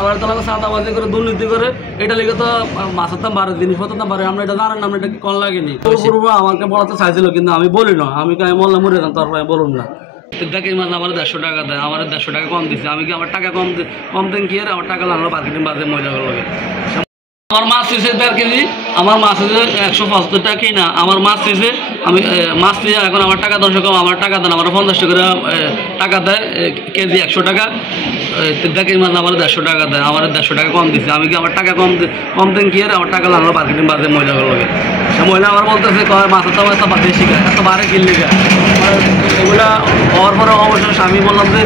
হালার তালাকে চাঁদাবাজি করে দুর্নীতি করে এটা লিখে তো মাছের দাম বাড়ে, জিনিসপত্রের দাম বাড়ে। আমরা এটা জানেন না, আমরা এটা কি কল লাগেনি। পূর্ব আমাকে বলাতে চাইছিল কিন্তু আমি বলি না, আমি মল্লা মরে যান তারপর আমি বলুন না। দেখি মানে আমার 150 টাকা দেয়, আমার 150 টাকা কম দিচ্ছে। আমি কি আমার টাকা কম দেন কি আমার টাকা লাগলো মার্কেটিং বাজে মহিলাগুলো লাগে। আমার মাছ দিয়েছে 1.5 কেজি, আমার মাছ দিয়েছে 175 টাকা কিনা। আমার মাছ দিয়েছে আমি মাছ দিয়ে এখন আমার টাকা 10 কম, আমার টাকা দেন, আমার 50 টাকা টাকা দেয় কেজি 100 টাকা। দেখি মানে আমার 150 টাকা দেয়, আমার 150 টাকা কম দিচ্ছে। আমি কি আমার টাকা কম দেন কি আমার টাকা লাগলো মার্কেটিং বাজে মহিলাগুলো লাগে। সে মহিলা আমার বলতেছে মাছের দাম এত বেশি খায়, এত বারে কিনলে খায়। এগুলা হওয়ার পরে অবশ্যই আমি বললাম যে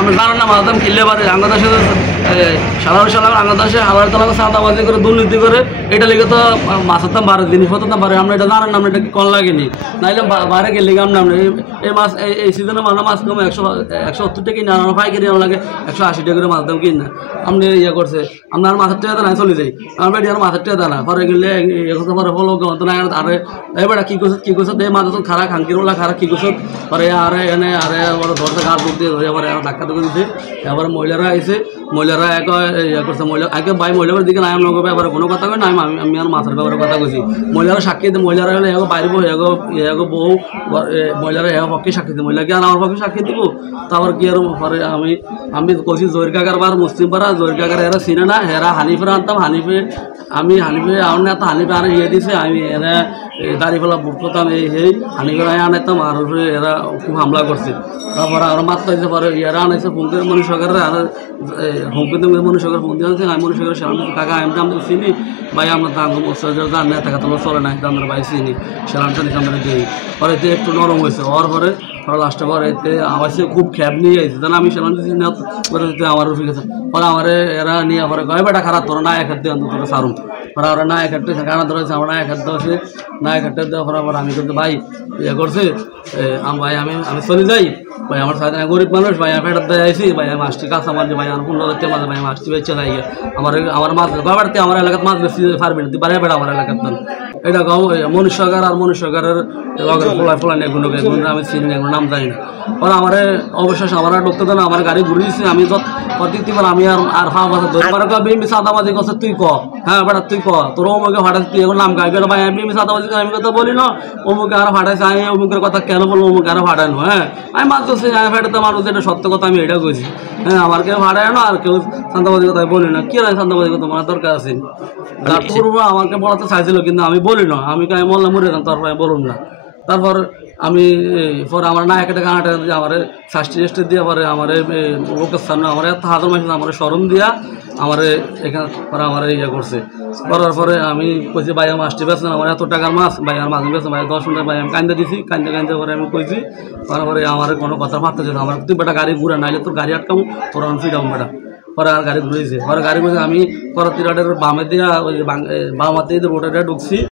আমি জানো না মাছের দাম কিনলে পারে। বাংলাদেশে সাধারণ বাংলাদেশে হালার তালাকে চাঁদাবাজি করে দুর্নীতি করে এটা লিখে তো মাছের দাম বাড়ে, জিনিসপত্রের দাম বাড়ে। আমরা এটা জানেন না, আমরা এটা কি কল লাগেনি। নাইলে বাইরে গেলে আমরা এই মাছ এই সিজনে মানে মাছ কমে 170 টাকা কিনে আমরা পাইকারি লাগে 180 টাকা করে মাছ দাম কিনে। আপনি ইয়ে করছে আপনার মাছের টাকা না চলে যাই, আমার বেটি আর মাছের টাকা না পরে গেলে পরে ফলো না। আরে এবার কি করছে এই মাছ খারাপ খাঙ্কিরওয়ালা খারাপ কি করছে পরে আরে এনে আরে ধরতে ঘাট দুধ দিয়ে ধরে এবার ধাক্কা ধুকে দিচ্ছে। এবার মহিলারা আইসে, মহিলারা ইয়ে করছে, মহিলা আগে ভাই মহিলার দিকে নাই আমার ব্যাপারে কোনো কথা কই না। আমি আর মাছের ব্যাপারে কথা কইছি। মহিলারা সাক্ষী দিয়ে মহিলারা হলে এগো বাইরে এগো বউ মহিলারা এগো পক্ষে সাক্ষী দিয়ে মহিলাকে আর আমার পক্ষে সাক্ষী দিব। তারপর কি আর পরে আমি কইছি জহির কাকার বার মুসলিম পাড়া, জহির কাকার এরা চিনে না, এরা হানিফেরা আনতাম। হানিফে আমার না তো হানিফে আনে ইয়ে দিছে, আমি এরা দাড়ি ফেলা বুট করতাম এই হানিফের আনাইতাম আর এরা খুব হামলা করছে। তারপরে আরো মাত্রা দিতে পারে এরা আনাইছে ফুঙ্কের মনীষ সরকারের আর হুমকিতে মনীষ সরকার ফোন দিয়েছে। আমি মনীষ সরকারের সেলাম কাকা আমি তো আমরা চিনি ভাই, আমরা দাম জান না টাকা তোলা চলে না, আমরা ভাই চিনি সেলামটা দিতে আমরা দিই। পরে এতে একটু নরম হয়েছে, হওয়ার পরে লাস্টে পরে এতে আমার সে খুব খ্যাপ নিয়ে যাইছে, তাহলে আমি সেলাম দিচ্ছি না পরে আমার ঠিক আছে। পরে আমার এরা নিয়ে পরে কয় বেটা খারাপ তোরা না এক হাত দিয়ে অন্তত সারুন। পরে ওরা না এক হাতে কানা ধরেছে, আমরা এক হাত দেওয়া না এক হাতে দেওয়া পরে আবার আমি কিন্তু ভাই ইয়ে করছে ভাই আমি চলে যাই ভাই, আমার সাথে গরিব মানুষ ভাই, আমি ফেরত দিয়ে আইসি ভাই, আমি মাছটি কাঁচা মাছ ভাই আমার 15 মাঝে ভাই মাছটি বেঁচে যাই আমার মাছ বাড়তে আমার এলাকার মাছ বেশি পারবেন বাড়ে বেড়া আমার এলাকার দাম এটা গাও মনীষ সরকার আর মনীষ সরকারের ফোলাই এগুলো আমি চিনি না, এগুলো নাম জানি না। পরে আমার অবশেষে আমার ঢুকতে দেন, আমার গাড়ি ঘুরে দিচ্ছে। আমি যত প্রতিবার আমি আর ফাঁ মাথা ধরে বিমি সাদাবাজি করছে তুই ক হ্যাঁ বেটা তুই ক তোর অমুকে ফাটাইছে তুই এখন নাম গাই ভাই আমি বিমি সাদাবাজি আমি কথা বলি না, অমুকে আরো ফাটাইছে আমি অমুকের কথা কেন বলবো, অমুকে আরো ফাটানো হ্যাঁ আমি মাছ করছি আমি ফাটাতে মানুষ এটা সত্য কথা আমি এটা কইছি। হ্যাঁ আমার কেউ ফাটায় না আর কেউ সান্তাবাজি কথা বলি না, কি হয় সান্তাবাজি কথা আমার দরকার আছে। পূর্ব আমাকে বলাতে চাইছিল কিন্তু আমি বলি না, আমি মল্লা মরে যান তারপর আমি বলুন না। তারপর আমি পরে আমার না একটা গানাটা দিয়ে আমার শাস্তি টেস্টে দিয়ে পরে আমার লোকের সামনে আমার এত হাজার মাস আমার স্মরণ দিয়া আমার এখানে পরে আমার ইয়ে করছে। করার পরে আমি কইছি ভাই মাছটি বেছেন আমার এত টাকার মাছ ভাই আর মাছ বেছেন ভাই 10 মিনিট ভাই আমি কান্দে দিছি, কান্দে পরে আমি কইছি পরে আমার কোনো কথা ভাবতে চাই আমার তুই বেটা গাড়ি ঘুরে নাইলে তোর গাড়ি আটকাম তোর আমি ফিরাম বেটা। পরে আর গাড়ি ঘুরেছে, পরে গাড়ি ঘুরেছে আমি পরে তিরাটের বামে দিয়া ওই বামাতে রোডে ঢুকছি।